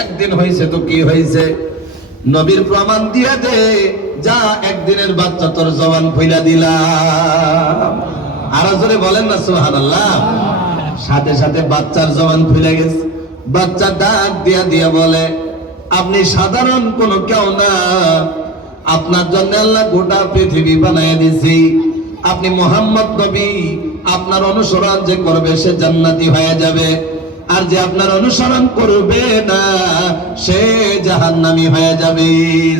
একদিন হয়েছে তো কি হয়েছে, নবীর প্রমাণ দিয়ে দে, যা একদিনের বাচ্চা তোর জবান খুইলা দিলাম। আরো জোরে বলেন না সুবহানাল্লাহ। সাথে সাথে বাচ্চার জবান খুলে গেছে। বাচ্চা ডাক দিয়া দিয়া বলে, আপনি সাধারণ কোনো কেউ না, আপনার জন্য আল্লাহ গোটা পৃথিবী বানায় দিয়েছি। আপনি মুহাম্মদ নবী, আপনার অনুসরণ যে করবে সে জান্নাতি হয়ে যাবে, আর যে আপনার অনুসরণ করবে না সে জাহান্নামী হয়ে যাবে।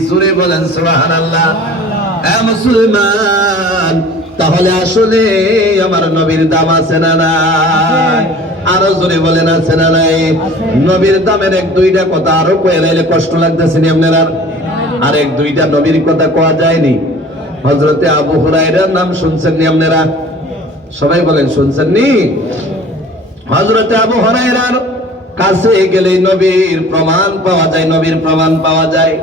জোরে বলেন সুবহানাল্লাহ। এ মুসলমান, তাহলে আসলে আমার নবীর দাম আছে না নাই? আরো জোরে বলেন আছে না নাই? নবীর দামের এক দুইটা কথা আরো কয়ে লাইলে কষ্ট লাগতেছে নি আপনার? আর এক দুইটা নবীর কথা কোয়া যায়নি? হযরতে আবু হুরায়রার নাম শুনছেন নি আপনারা? সবাই বলেন শুনছেন নি? হযরতে আবু হুরায়রার কাছে গেলে নবীর প্রমাণ পাওয়া যায়, নবীর প্রমাণ পাওয়া যায়।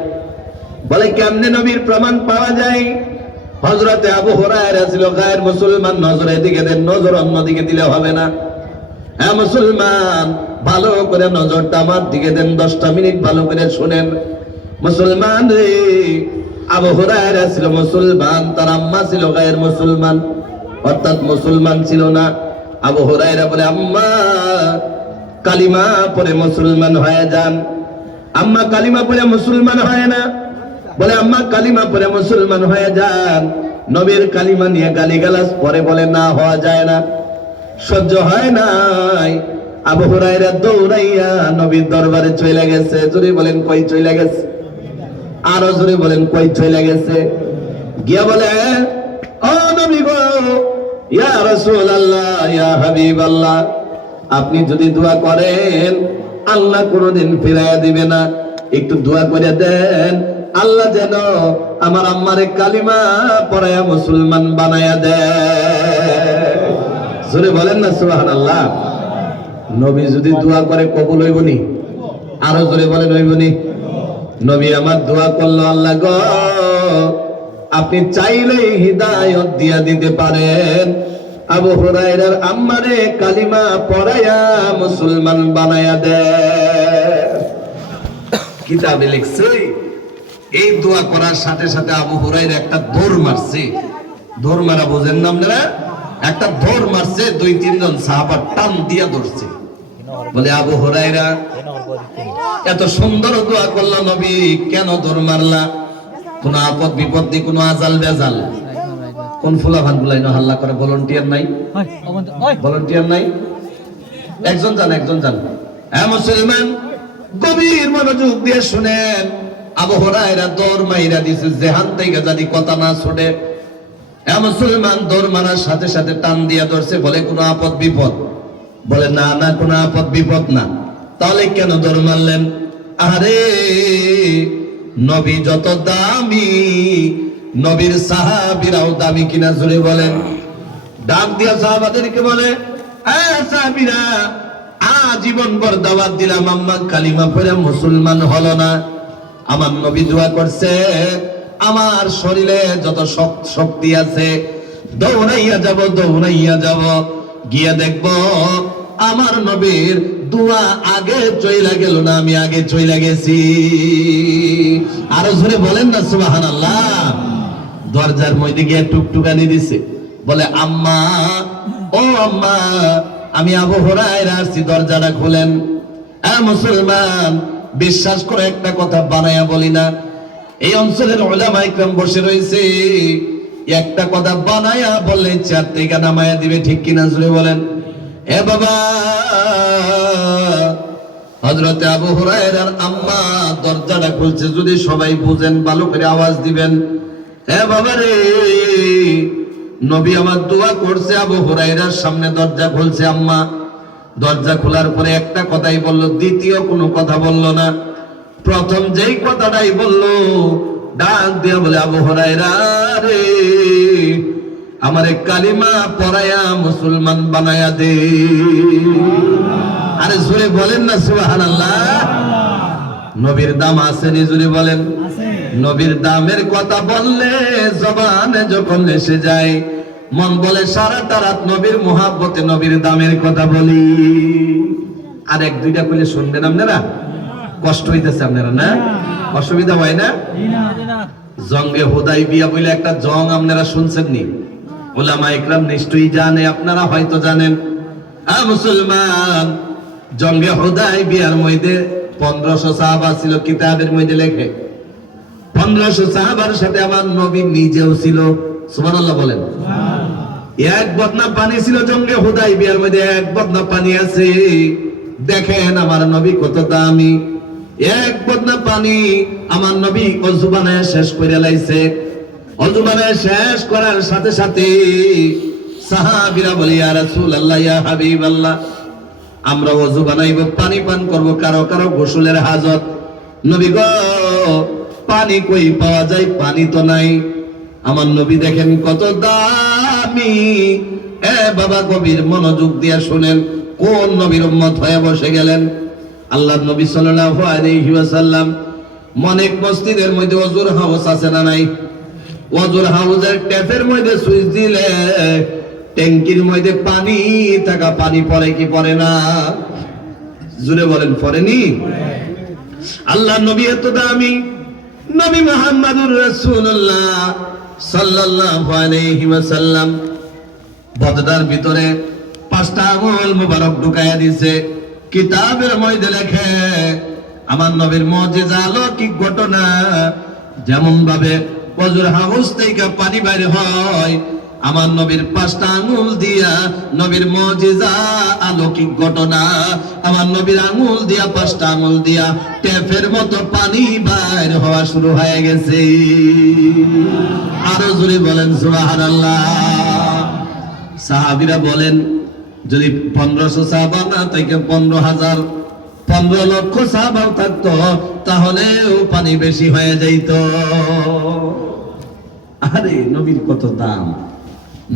বলে কেমনে নবীর প্রমাণ পাওয়া যায়? হযরতে আবু হুরায়রা ছিল গায়ের মুসলমান, নজরের দিকে দেন, নজর অন্যদিকে দিলে হবে না। হ্যাঁ মুসলমান, ভালো করে নজরটা আমার দিকে দেন, 10টা মিনিট ভালো করে শুনেন। মুসলমান রে, আবু হুরায়রা ছিল মুসলমান, তার আম্মা ছিল গায়ের মুসলমান, অর্থাৎ মুসলমান ছিল না। আবু হুরায়রা বলে, আম্মা কালিমা পড়ে মুসলমান হয়ে যান। আম্মা কালিমা পড়ে মুসলমান হয় না। বলে আম্মা কালিমা পড়ে মুসলমান হয়ে যান। নবীর কালিমা নিয়ে গালিগালাজ পরে বলে না, হওয়া যায় না, সহ্য হয় নাই। আবু হুরায়রা দৌড়াইয়া নবীর দরবারে চলে গেছে। জোরে বলেন কই চলে গেছে? আরো জোরে বলেন কই চলে গেছে? গিয়া বলে, ও নবী গো, ইয়া রাসূলুল্লাহ, ইয়া হাবিবাল্লাহ, আপনি যদি দোয়া করেন আল্লাহ কোনোদিন ফিরাইয়া দিবে না, একটু দোয়া করে দেন, আল্লাহ যেন আমার আম্মারে কালিমা পড়ায়া মুসলমান বানায়া দেয়। জোরে বলেন না সুবহানাল্লাহ। নবী যদি দোয়া করে কবুল হইবনি? আরো জোরে বলেন হইবনি? নবী আমার দোয়া করলো, আল্লাহ গো আপনি চাইলেই হিদায়াত দিয়া দিতে পারেন, আবু হুরায়রার আম্মারে কালিমা পড়ায়া মুসলমান বানায়া দেয়। কিতাবে লিখছে, এই দোয়া করার সাথে সাথে আবু হুরায়রা একটা দৌড় মারছে। দৌড় মারা বোঝেন না আপনারা? একটা দৌড় মারছে, 2-3 জন সাহাবা টান দিয়া ধরছে। বলে আবু হুরায়রা এত সুন্দর দোয়া করলো, নবী কেন দৌড় মারলা? কোন আপদ বিপত্তি, কোন আজাল বেজাল? কোন ফুলাভান গুলাই না হাল্লা করে? ভলান্টিয়ার নাই? ভলান্টিয়ার নাই? একজন যান, একজন যান। হ্যাঁ মুসলমান, গভীর মনোযোগ দিয়ে শুনেন। আবু হুরায়রা দৌড় মাইরা দিছে, জেহান থেকে যদি কথা না ছুটে। হ্যাঁ মুসলমান, দৌড় মারার সাথে সাথে টান দিয়া ধরছে। বলে কোনো আপদ বিপদ? বলে না না, কোনো আপদ বিপদ না। তাহলে কেন দৌড় মারলেন? আরে নবী যত দামি, নবীর সাহাবীরাও দামি কিনা? জোরে বলেন। ডাক দিয়া সাহাবাদেরকে বলে, সাহাবীরা, আজীবন ভর দাওয়াত দিলাম, আম্মা কালিমা পড়ে মুসলমান হলো না। আমার নবী দোয়া করছে, আমার শরীরে যত শক্তি আছে দৌড়াইয়া যাব, দৌড়াইয়া যাব, গিয়ে দেখব আমার নবীর দোয়া আগে চইলা গেল না, আমি আগে চইলা গেছি। আরো জোরে বলেন না সুবহানাল্লাহ। দরজার মধ্যে গিয়ে টুকটুকানি দিছে। বলে আম্মা, ও আম্মা, আমি আবু হুরায়রা আসছি, দরজাটা খুলেন। মুসলমান, বিশ্বাস করে একটা কথা বানায়া বলি না, এই অঞ্চলের উলামা ইকরাম বসে রয়েছে, একটা কথা বানায়া বললে 4 থেকে নামায়া দিবে, ঠিক কিনা? জোরে বলেন। এ বাবা, হযরতে আবু হুরায়রার আম্মা দরজাটা খুলছে, যদি সবাই বুঝেন ভালো করে আওয়াজ দিবেন। এ বাবা রে, নবী আমার দোয়া করছে, আবু হুরায়রার সামনে দরজা খুলছে। আম্মা দরজা খোলার পরে একটা কথাই বলল, দ্বিতীয় কোনো কথা বলল না। প্রথম যেই কথাটাই বলল, ডাক দিয়া বলে, আবু হুরায়রা রে, আমারে কালিমা পড়ায়া মুসলমান বানায়া দে। আরে জোরে বলেন না সুবহানাল্লাহ। নবীর দাম আছে নি? জোরে বলেন। নবীর দামের কথা বললে জবানে যখন এসে যায়, মন বলে সারাটা রাত নবীর মুহাব্বতে নবীর দামের কথা বলি। আর 1-2টা কইলে শুনবেন আপনারা? কষ্ট হইতেছে আপনারা না? অসুবিধা হয় না? জঙ্গে হুদাইবিয়া বলে একটা জং আপনারা শুনছেন নি? উলামা ইকরাম নিশ্চয়ই জানে, আপনারা হয়তো জানেন। মুসলমান, জঙ্গে হুদাইবিয়ার মধ্যে 1500 সাহাবা ছিল, কিতাবের মধ্যে লেখে 1500 সাহাবার সাথে আমার নবী নিজেও ছিল। সুবহানাল্লাহ বলেন। এক বদনা পানি ছিল জঙ্গে হুদাইবিয়ার মধ্যে, এক বদনা পানি আছে। দেখেন আমার নবী কত দামি। এক বদনা পানি আমার নবী ওযু বানায় শেষ করে লাইছে। ওযু বানায় শেষ করার সাথে সাথে সাহাবীরা বলে, ইয়া রাসূলুল্লাহ, ইয়া হাবিবাল্লাহ, আমরা ওযু বানাইব, পানি পান করব, কারো কারো গোসলের হাজত। নবী গো, পানি কই পাওয়া যায়? পানি তো নাই। আমার নবী দেখেন কত দামি। বাবা, গভীর মনোযোগ দিয়ে শুনেন, কোন নবীর উম্মত হয়ে বসে গেলেন? আল্লাহর নবী সাল্লাল্লাহু আলাইহি ওয়াসাল্লাম অনেক মসজিদের মধ্যে ওযুর হাউস আছে না নাই? ওযুর হাউসের ট্যাপের মধ্যে সুইচ দিলে ট্যাঙ্কির মধ্যে পানি থাকা, পানি পড়ে কি পড়ে না? জুড়ে বলেন, পড়েনি? আল্লাহর নবী এত দামি, নবী মুহাম্মদুর রাসূলুল্লাহ সাল্লাল্লাহু আলাইহি ওয়াসাল্লাম বদদার ভিতরে 5টা আঙ্গুল মুবারক ঢুকাইয়া দিয়েছে। কিতাবের মধ্যে লেখে আমার নবীর মুজিজা, অলৌকিক ঘটনা। যেমন ভাবে ওযুর হাউস থেকে পানি বাইরে হয়, আমার নবীর 5টা আঙ্গুল দিয়া নবীর মুজিজা, অলৌকিক ঘটনা। আমার নবীর আঙ্গুল দিয়া, 5টা আঙ্গুল দিয়া ট্যাপের মতো পানি বাইরে হওয়া শুরু হয়ে গেছে। আরো জোরে বলেন সুবহানাল্লাহ। সাহাবীরা বলেন, যদি 1500 সাহাবা না থেকে 15,000, 15 লক্ষ সাহাবাও থাকতো, তাহলেও পানি বেশি হয়ে যাইত। আরে নবীর কত দাম!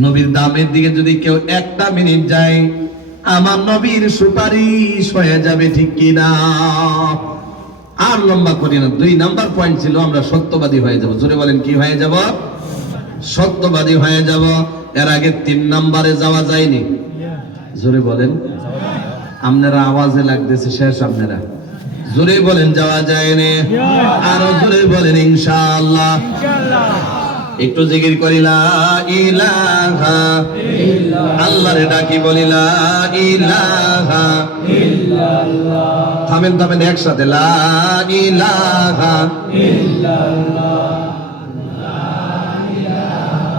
নবীর দামের দিকে যদি কেউ একটা মিনিট যায়, আমার নবীর সুপারিশ হয়ে যাবে, ঠিক কিনা? আর লম্বা করি না, 2 নাম্বার পয়েন্ট ছিল, আমরা সত্যবাদী হয়ে যাব। জোরে বলেন, কি হয়ে যাব? সত্যবাদী হয়ে যাব। এর আগে 3 নাম্বারে যাওয়া যায়নি। জোরে বলেন। আপনারা আওয়াজে লাগতেছে শেষ। আপনারা জোরে বলেন, যাওয়া যায়নি। আরো জোরে বলেন, ইনশাআল্লাহ। একটু জিকির করি, লা ইলাহা ইল্লাল্লাহ। আল্লাহরে ডাকি বলি, লা ইলাহা ইল্লাল্লাহ। থামেন থামেন, একসাথে, লা ইলাহা ইল্লাল্লাহ, লা ইলাহা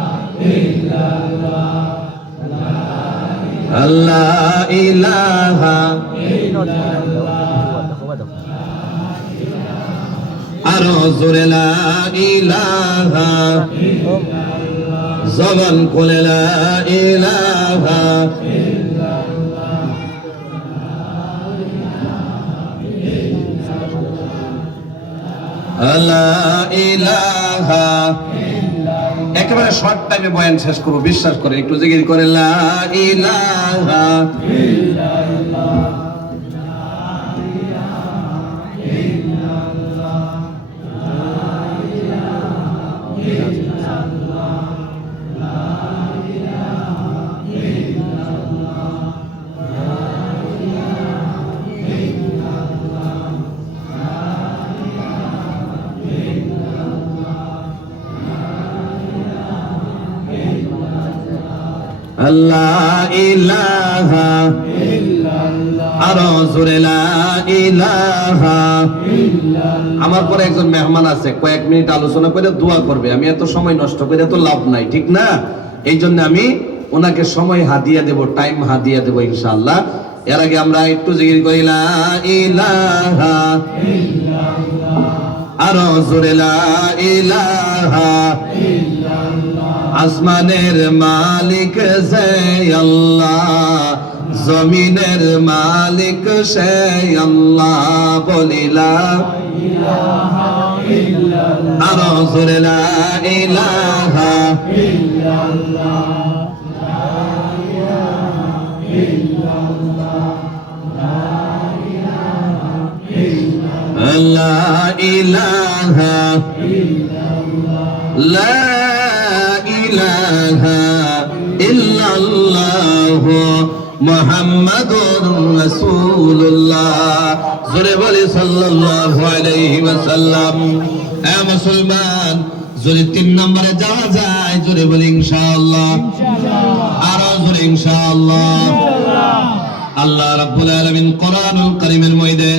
ইল্লাল্লাহ, আল্লাহ ইলাহা ইল্লাল্লাহ। আরো জোরে, লা ইলাহা ইল্লাল্লাহ। জবান খুলে, লা ইলাহা ইল্লাল্লাহ, লা ইলাহা ইল্লাল্লাহ। একেবারে শর্ট টাইমে বয়ান শেষ করব, বিশ্বাস করে। একটু জিকির করে, লা ইলাহা ইল্লাল্লাহ, আল্লাহ ইলাহা ইল্লাল্লাহ। আরো জোরে, লা ইলাহা ইল্লাল্লাহ। আমার পরে একজন মেহমান আছে, কয়েক মিনিট আলোচনা করে দোয়া করবে। আমি এত সময় নষ্ট করে তো লাভ নাই, ঠিক না? এই জন্য আমি ওনাকে সময় হাদিয়া দেব, টাইম হাদিয়া দেব ইনশাআল্লাহ। এর আগে আমরা একটু জিকির করি, লা ইলাহা ইল্লাল্লাহ। আরো জোরে, লা ইলাহা ইল্লাল্লাহ। আসমানের মালিক সে আল্লাহ, জমিনের মালিক সে আল্লাহ, বলি লা ইলাহা ইল্লাল্লাহ। আরো জোরে, লা ইলাহা ইল্লাল্লাহ, লা ইলাহা ইল্লাল্লাহ, লা ইলাহা ইল্লাল্লাহ, লা ইলাহা ইল্লাল্লাহ, লা ইলাহা ইল্লাল্লাহ মুহাম্মাদুর রাসূলুল্লাহ। জোরে বলি সাল্লাল্লাহু আলাইহি ওয়াসাল্লাম। এ মুসলমান, যদি 3 নম্বরে যাওয়া যায়, জোরে বলি ইনশাআল্লাহ। আরো জোরে ইনশাআল্লাহ। আল্লাহ রাব্বুল আলামিন কোরআনুল কারীমের মধ্যে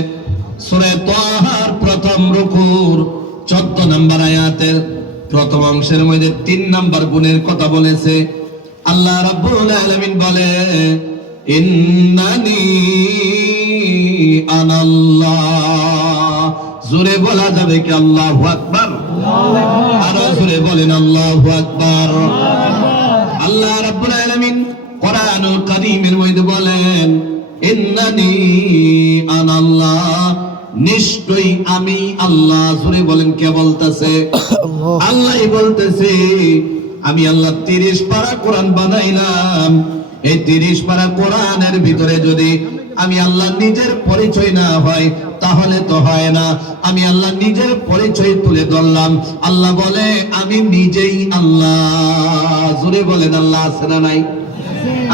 সূরা তাহার প্রথম রুকুর 14 নম্বর আয়াতের প্রথম অংশের মধ্যে 3 নম্বর গুণের কথা বলেছে। আল্লাহ রাব্বুল আলামিন বলে, ইন্নানি আনাল্লাহ। জোরে বলা যাবে কি আল্লাহু আকবার? আরো জোরে বলেন আল্লাহু আকবার। আল্লাহ রাব্বুল আলামিন কোরআনুল কারীমের মধ্যে বলেন, ইন্নানি আনাল্লাহ, নিশ্চয়ই আমি আল্লাহ। জোরে বলেন কে বলতেছে? আল্লাহই বলতেছে। আমি আল্লাহ 30 পারা কোরআন বানাইলাম। এই 30 পারা কোরআনের ভিতরে যদি আমি আল্লাহ নিজের পরিচয় না হয় তাহলে তো হয় না। আমি আল্লাহ নিজের পরিচয় তুলে ধরলাম। আল্লাহ বলে আমি নিজেই আল্লাহ। জোরে বলেন আল্লাহ আছে না নাই?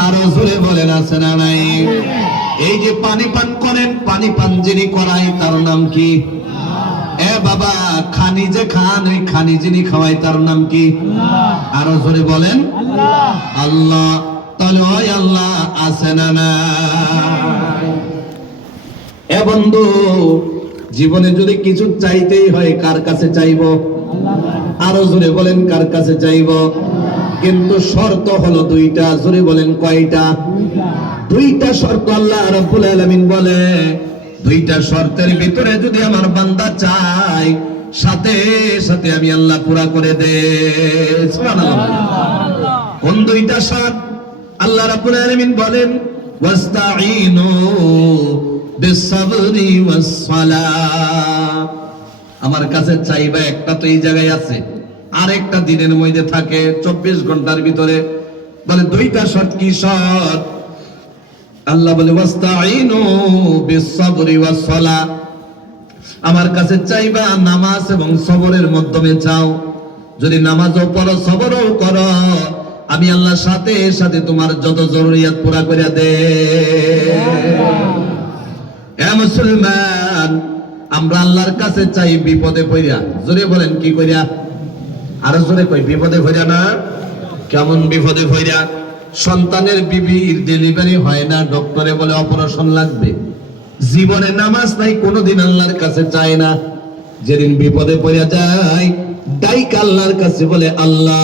আরো জোরে বলেন আছে না নাই? এই যে পানি পান করেন, পানি পান যিনি করাই তার নাম কি? এ বাবা, খানি যে খান, ওই খানি যিনি খাওয়াই তার নাম কি? আরো জোরে বলেন আল্লাহ। তাহলে ওই আল্লাহ আছে না নাই? এ বন্ধু, জীবনে যদি কিছু চাইতেই হয় কার কাছে চাইবো? আরো জোরে বলেন কার কাছে চাইবো? কিন্তু শর্ত হলো 2টা। জোরে বলেন কয়টা? 2টা শর্ত আল্লাহ রাব্বুল আলামিন বলে, 2টা শর্তের ভিতরে যদি আমার বান্দা চায়, সাথে সাথে আমি আল্লাহ পুরা করে দেই। সুবহানাল্লাহ। কোন 2টা শর্ত? আল্লাহ রাব্বুল আলামিন বলেন, ওয়াস্তাঈনু বিস-সাবরি ওয়াস-সালাহ। আমার কাছে চাইবা একটা তো এই জায়গায় আছে, আরেকটা দিনের মধ্যে থাকে 24 ঘন্টার ভিতরে। বলে 2টা শর্ত। কি শর্ত? আল্লাহ বলে, ওয়াস্তাঈনু বিস-সাবরি ওয়াস-সালাহ। আমার কাছে চাইবা নামাজ এবং সবরের মাধ্যমে চাও। যদি নামাজও পড়ো, সবরও করো, আমি আল্লাহ সাথে সাথে তোমার যত জরুরিয়াত পুরা করে দে। এ মুসলমান, আমরা আল্লাহর কাছে চাই বিপদে পড়িয়া। জোরে বলেন কি কইরা? আরো জোরে কই, বিপদে পড়িয়া না? কেমন বিপদে পড়িয়া? সন্তানের বিবির ডেলিভারি হয় না, ডক্টরে বলে অপারেশন লাগবে। জীবনে নামাজ নাই, কোনোদিন আল্লাহর কাছে চায় না। যেদিন বিপদে পড়িয়া যায়, ডাইক আল্লাহর কাছে বলে, আল্লাহ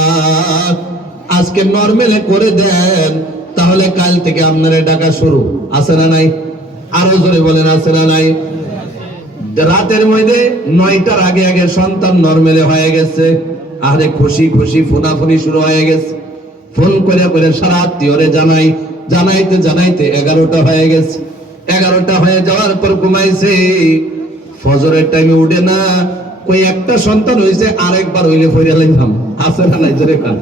আজকে নরমালে করে দেন, তাহলে কাল থেকে আপনারা ডাকা শুরু। আছে না নাই? আরো জোরে বলেন আছে না নাই? রাতের মধ্যে 9টার আগে আগে সন্তান নরমালে হয়ে গেছে, আরে খুশি খুশি ফোনাফুনি শুরু হয়ে গেছে। ফোন করে করে সারা আত্মীয়রে জানাইতে জানাইতে 11টা হয়ে গেছে। 11টা হয়ে যাওয়ার পর ঘুমাইছে। ফজরের টাইমে উঠে না, কই একটা সন্তান হয়েছে, আরেকবার হইলে ফইরা লাইলাম। আছে না নাই? জোরে কান।